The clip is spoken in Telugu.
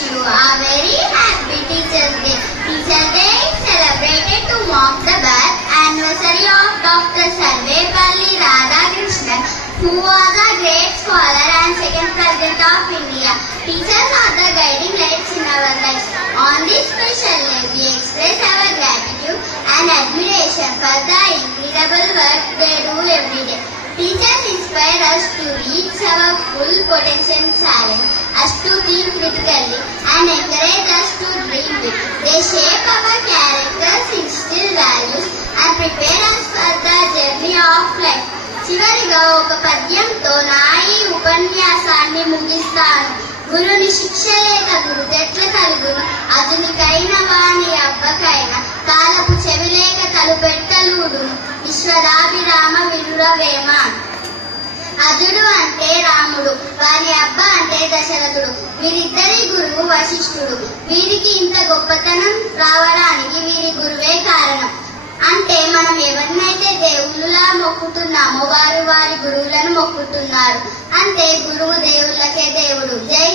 you a very happy Teachers Day. Teachers Day is celebrated to mark the birth anniversary of Dr. Sarvepalli Radhakrishnan, who was a great scholar and second president of India. Teachers are the guiding lights in our lives. On this special day, we express our gratitude and admiration for the incredible work they do every day. Teachers inspire us to reach our full potential and challenge us to think critically and encourage us to dream big. They shape our characters, instill values and prepare us for the journey of life. చివరిగా ఒక పద్యంతో నా ఈ ఉపన్యాసాన్ని ముగిస్తాను. గురుని శిక్ష లేక గురుదెట్ల కలుగును, అదునికైన వాని అబ్బకైన కాలపు చెవిలేక తలుపెట్టలూడును. విశ్వదాభిరామ వినురవేమ. అజుడు అంటే రాముడు, వారి అబ్బ అంటే దశరథుడు. వీరిద్దరి గురువు వశిష్ఠుడు. వీరికి ఇంత గొప్పతనం రావడానికి వీరి గురువే కారణం. అంటే మనం ఎవరినైతే దేవుళ్ళలా మొక్కుతున్నామో వారు వారి గురువులను మొక్కుతున్నారు. అంటే గురువు దేవుళ్ళకే దేవుడు. జై